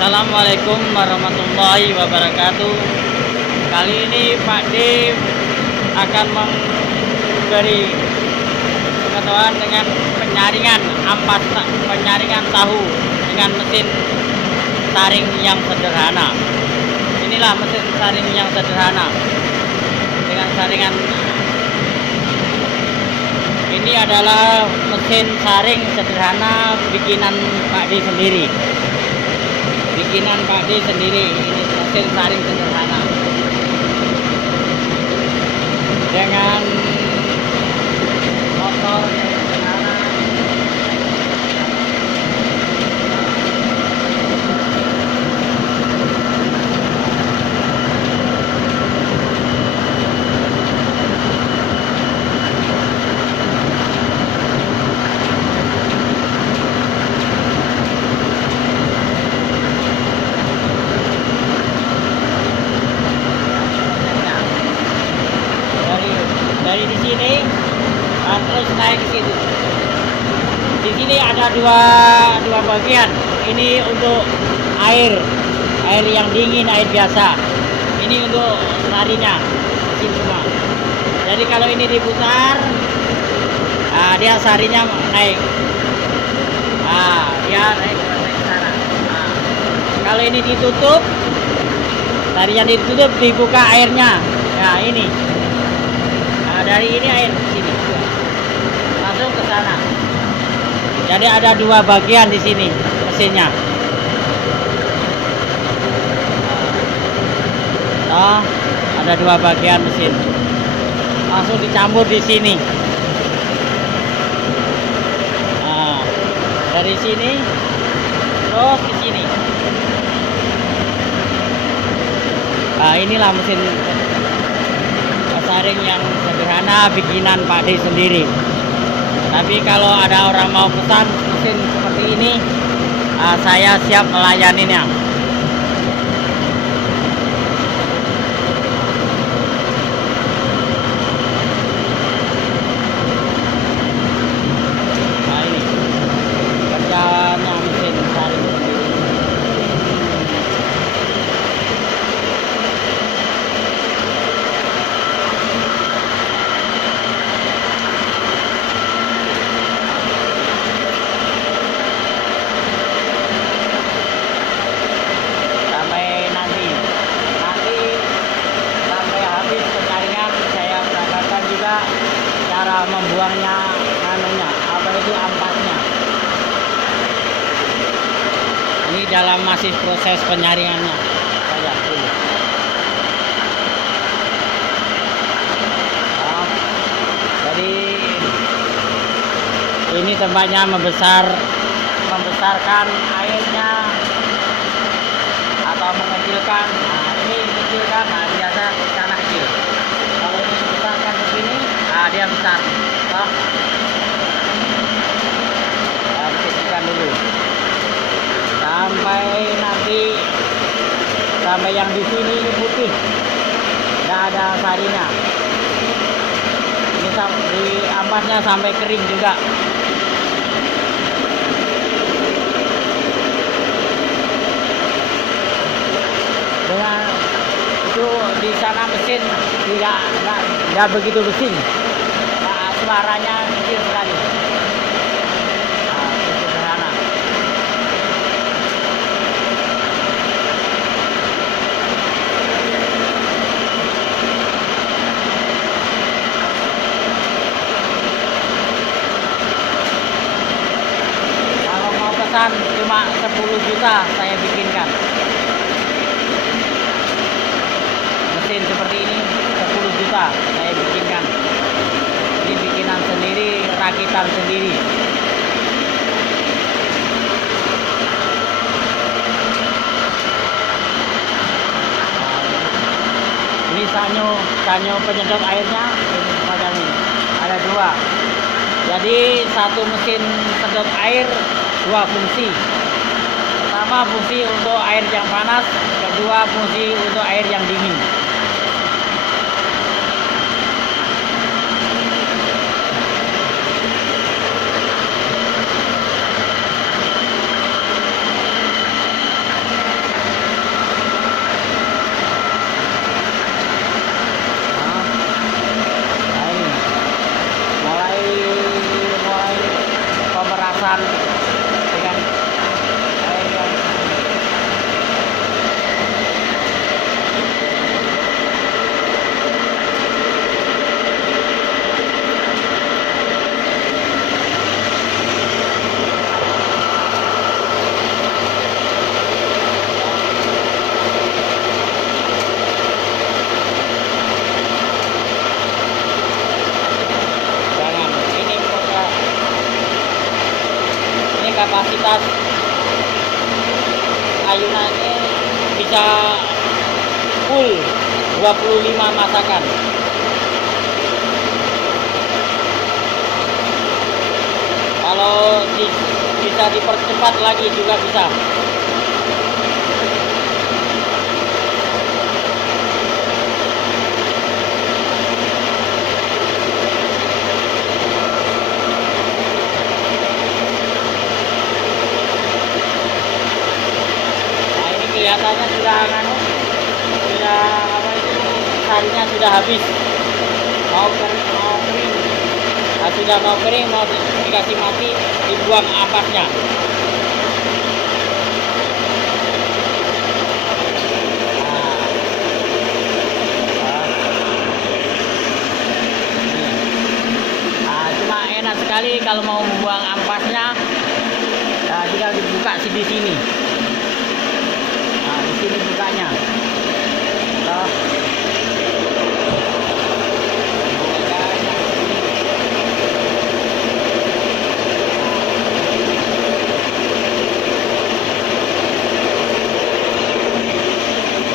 Assalamualaikum warahmatullahi wabarakatuh. Kali ini Pak D akan memberi pengetahuan dengan penyaringan tahu dengan mesin saring yang sederhana. Inilah mesin saring yang sederhana dengan saringan. Ini adalah mesin saring sederhana bikinan Pak D sendiri. Ini mesin saring sederhana dengan motor yang sederhana. Dari di sini terus naik ke situ. Di sini ada dua bagian. Ini untuk air yang dingin, air biasa. Ini untuk larinya mesin semua. Jadi kalau ini diputar, dia sarinya naik. Dia naik ke sana. Kalau ini ditutup, tarinya ditutup, dibuka airnya. Ya ini. Dari ini air sini langsung ke sana. Jadi ada dua bagian di sini mesinnya. Ada dua bagian mesin. Langsung dicampur di sini. Dari sini terus ke sini. Inilah mesin saring yang sederhana bikinan Pak D sendiri. Tapi kalau ada orang mau pesan mesin seperti ini, saya siap melayaninya. Ini kerjanya mesin saring sendiri. Cara membuangnya itu ampasnya. Ini dalam masih proses penyaringannya saya dulu. Jadi ini tempatnya membesarkan airnya atau mengecilkan. Ini kecilkan, biasa tanah kecil. Kalau ini dibesarkan begini, dia besar. Kecilkan dulu sampai yang di sini ini putih, nggak ada sarinya. Ini di ampasnya sampai kering juga. Dengan itu di sana mesin tidak begitu mesin. Suaranya kecil sekali. Sederhana. Kalau mau pesan cuma 10 juta saya bikinkan. Mesin seperti ini 10 juta saya bikinkan. Ini bikinan sendiri, rakitan sendiri. Ini sanyo penyedot airnya ini semacam ini. Ada dua. Jadi satu mesin sedot air dua fungsi. Pertama fungsi untuk air yang panas, kedua fungsi untuk air yang dingin. ayunan ini bisa full 25 masakan. Kalau bisa dipercepat lagi juga bisa. Kelihatannya sudah apa itu, sarinya sudah habis, mau kering. Nah, sudah mau kering, mau dikasih mati, dibuang ampasnya. Cuma enak sekali kalau mau membuang ampasnya, tinggal dibuka di sini. Di sini bukanya.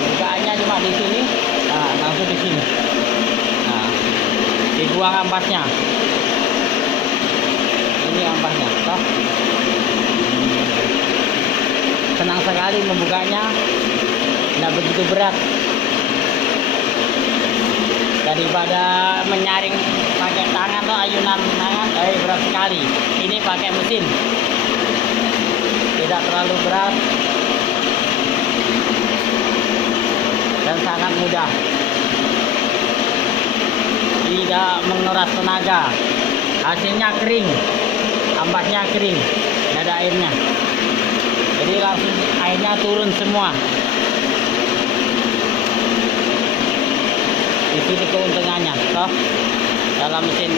Bukaannya cuma di sini. Nah, langsung di sini. Nah, dibuang ampasnya. Ini ampasnya. Toh. Senang sekali membukanya, tidak begitu berat daripada menyaring pakai tangan atau ayunan tangan, berat sekali. Ini pakai mesin, tidak terlalu berat dan sangat mudah, tidak menguras tenaga. Hasilnya kering, ampasnya kering, tidak ada airnya. Jadi langsung airnya turun semua. Di sini keuntungannya, toh dalam mesin.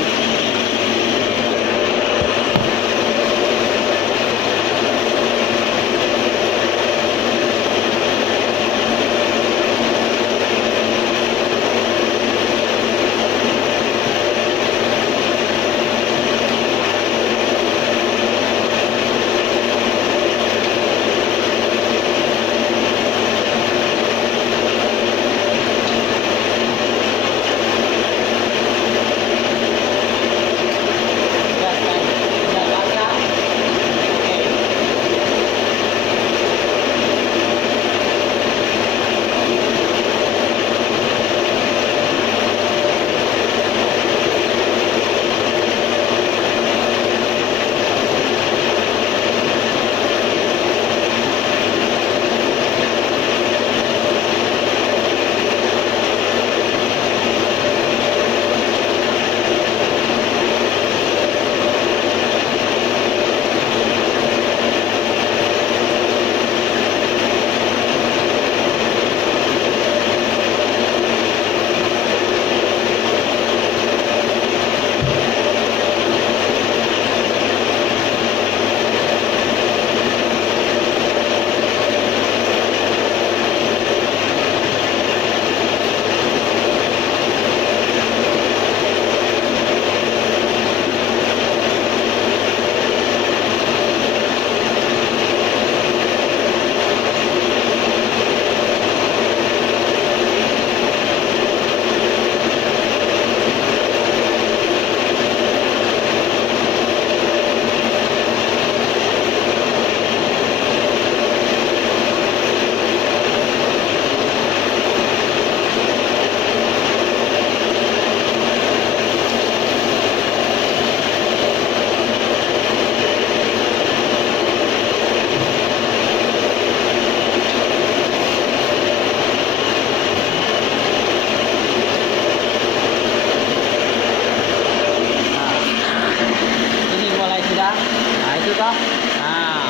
toh. Nah,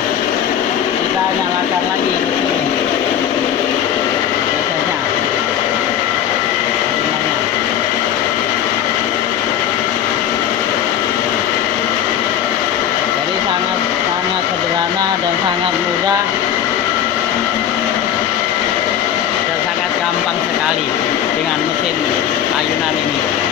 kita nyalakan lagi di sini. Prosesnya. Jadi sangat sederhana dan sangat mudah dan sangat gampang sekali dengan mesin ayunan ini.